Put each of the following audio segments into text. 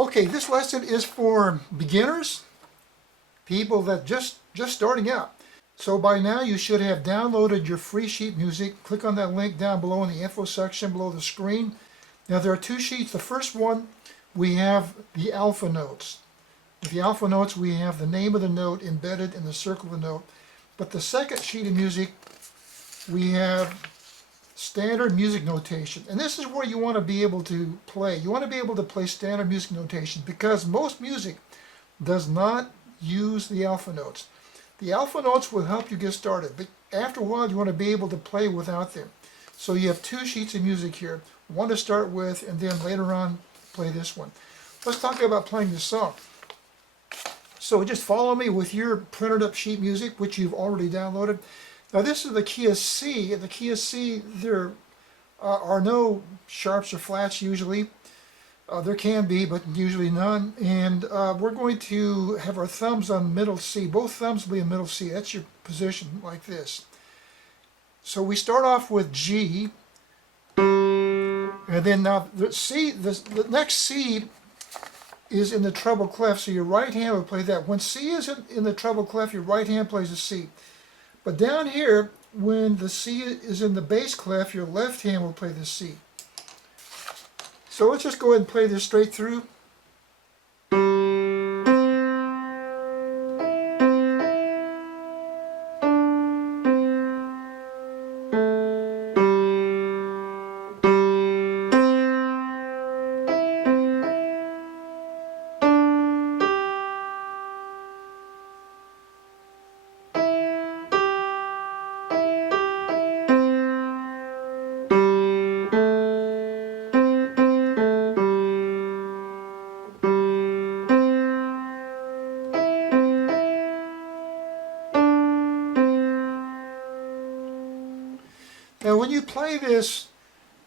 Okay, this lesson is for beginners, people that just starting out. So by now you should have downloaded your free sheet music. Click on that link down below in the info section below the screen. Now there are two sheets. The first one, we have the alpha notes. With the alpha notes, we have the name of the note embedded in the circle of the note. But the second sheet of music, we have standard music notation. And this is where you want to be able to play. You want to be able to play standard music notation because most music does not use the alpha notes. The alpha notes will help you get started, but after a while you want to be able to play without them. So you have two sheets of music here, one to start with, and then later on play this one. Let's talk about playing the song. So just follow me with your printed up sheet music, which you've already downloaded. Now this is the key of C. In the key of C, there are no sharps or flats usually. There can be, but usually none. And we're going to have our thumbs on middle C. Both thumbs will be in middle C. That's your position, like this. So we start off with G. And then now the C, the next C is in the treble clef. So your right hand will play that. When C is in the treble clef, your right hand plays a C. But down here, when the C is in the bass clef, your left hand will play the C. So let's just go ahead and play this straight through. Now when you play this,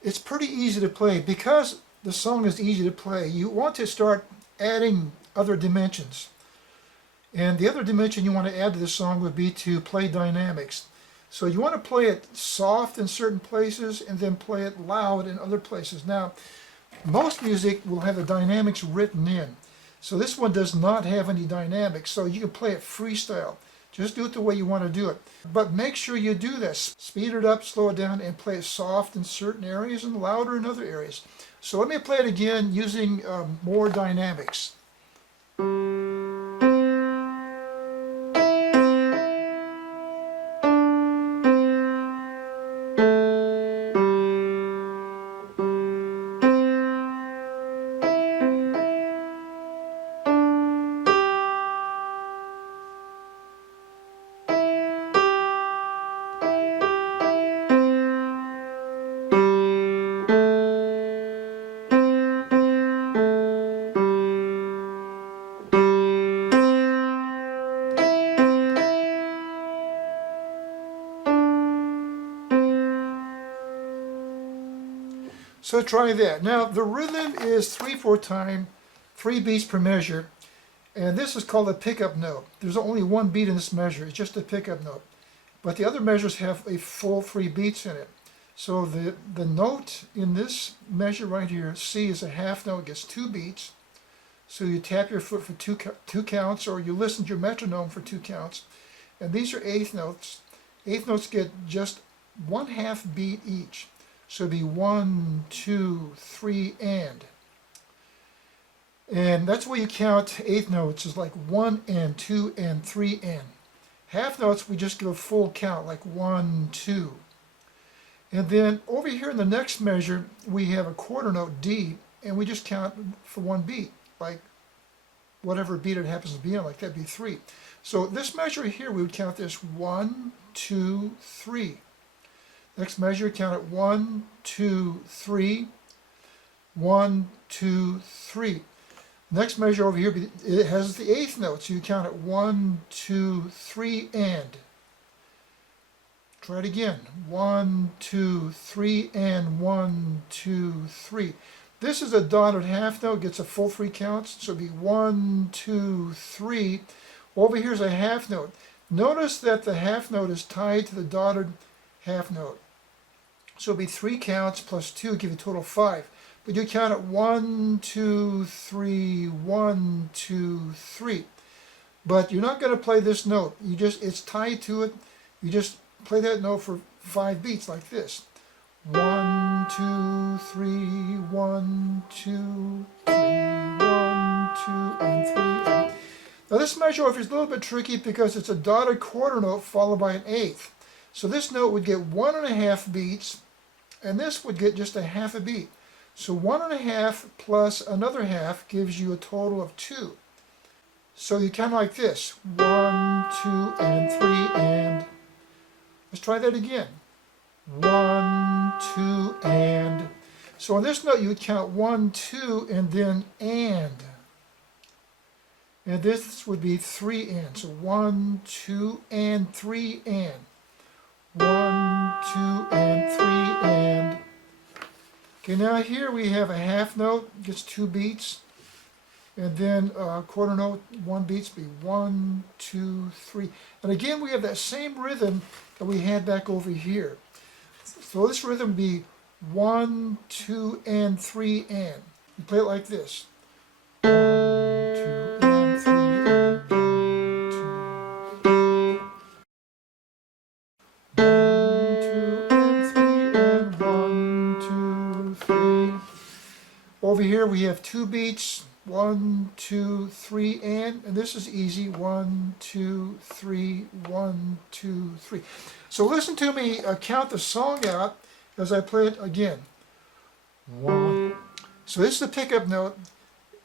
it's pretty easy to play. Because the song is easy to play, you want to start adding other dimensions. And the other dimension you want to add to the song would be to play dynamics. So you want to play it soft in certain places and then play it loud in other places. Now, most music will have the dynamics written in. So this one does not have any dynamics, so you can play it freestyle. Just do it the way you want to do it. But make sure you do this. Speed it up, slow it down, and play it soft in certain areas and louder in other areas. So let me play it again using more dynamics. So try that. Now the rhythm is 3/4 time, 3 beats per measure, and this is called a pickup note. There's only one beat in this measure, it's just a pickup note. But the other measures have a full 3 beats in it. So the note in this measure right here, C, is a half note, gets 2 beats. So you tap your foot for two counts, or you listen to your metronome for 2 counts. And these are eighth notes. Eighth notes get just 1/2 beat each. So it'd be 1, 2, 3, and. And that's where you count eighth notes, is like 1 and 2 and 3 and. Half notes, we just give a full count, like 1, 2. And then over here in the next measure, we have a quarter note, D, and we just count for 1 beat, like whatever beat it happens to be on, like that'd be 3. So this measure here, we would count this 1, 2, 3. Next measure, count it 1, 2, 3, 1, 2, 3. Next measure over here, it has the eighth note, so you count it 1, 2, 3, and. Try it again. 1, 2, 3, and 1, 2, 3. This is a dotted half note, gets a full 3 counts, so it'd be 1, 2, 3. Over here's a half note. Notice that the half note is tied to the dotted half note. So it'll be 3 counts plus 2, give you a total of 5. but you count it 1, 2, 3, 1, 2, 3. But you're not going to play this note. It's tied to it. You just play that note for 5 beats like this. 1, 2, 3, 1, 2, 3, 1, 2, and 3. Now this measure off is a little bit tricky because it's a dotted quarter note followed by an eighth. So this note would get 1.5 beats, and this would get just a half a beat. So 1.5 plus another half gives you a total of 2. So you count like this: 1, 2, and 3, and let's try that again. 1, 2, and. So on this note you would count 1, 2, and then and. And this would be 3 and. So 1, 2, and 3 and. 1, 2, and 3 and. Okay, now here we have a half note, gets 2 beats. And then quarter note, 1 beats be 1, 2, 3. And again we have that same rhythm that we had back over here. So this rhythm would be 1, 2, and 3 and. You play it like this. 1, 2, and 3 and 2. 1, 2, and 3 and 1, 2, 3. Over here we have 2 beats. 1, 2, 3, and this is easy. 1, 2, 3, 1, 2, 3. So listen to me count the song out as I play it again. 1. So this is the pickup note.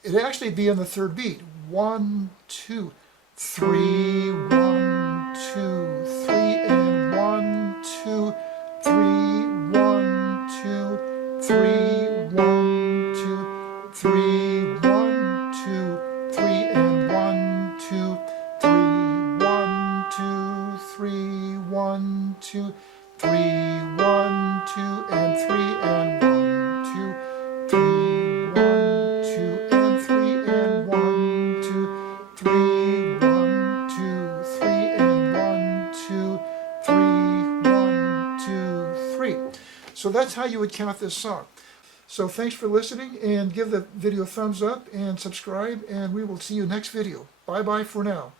It'd actually be on the 3rd beat. 1, 2, 3, 1, 2, 3, and 1, 2, 3, 1, 2, 3, 1, 2, 3. 1, 2, 3, 1, 2, and 3, and 1, 2, 3, 1, 2, and 3, and 1, 2, 3, 1, 2, 3, and 1, 2, 3, 1, 2, 3. So that's how you would count this song. So thanks for listening, and give the video a thumbs up and subscribe, and we will see you next video. Bye bye for now.